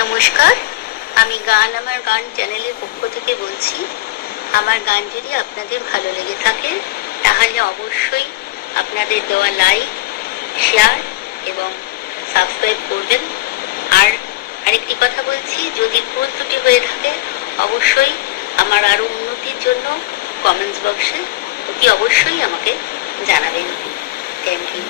নমস্কার, আমি গান আমার গান চ্যানেলের পক্ষ থেকে বলছি। আমার গান যদি আপনাদের ভালো লেগে থাকে তাহলে অবশ্যই আপনাদের দেওয়া লাইক, শেয়ার এবং সাবস্ক্রাইব করবেন। আর আরেকটি কথা বলছি, যদি ভুল ত্রুটি হয়ে থাকে অবশ্যই আমার আরও উন্নতির জন্য কমেন্টস বক্সে অতি অবশ্যই আমাকে জানাবেন। Thank you.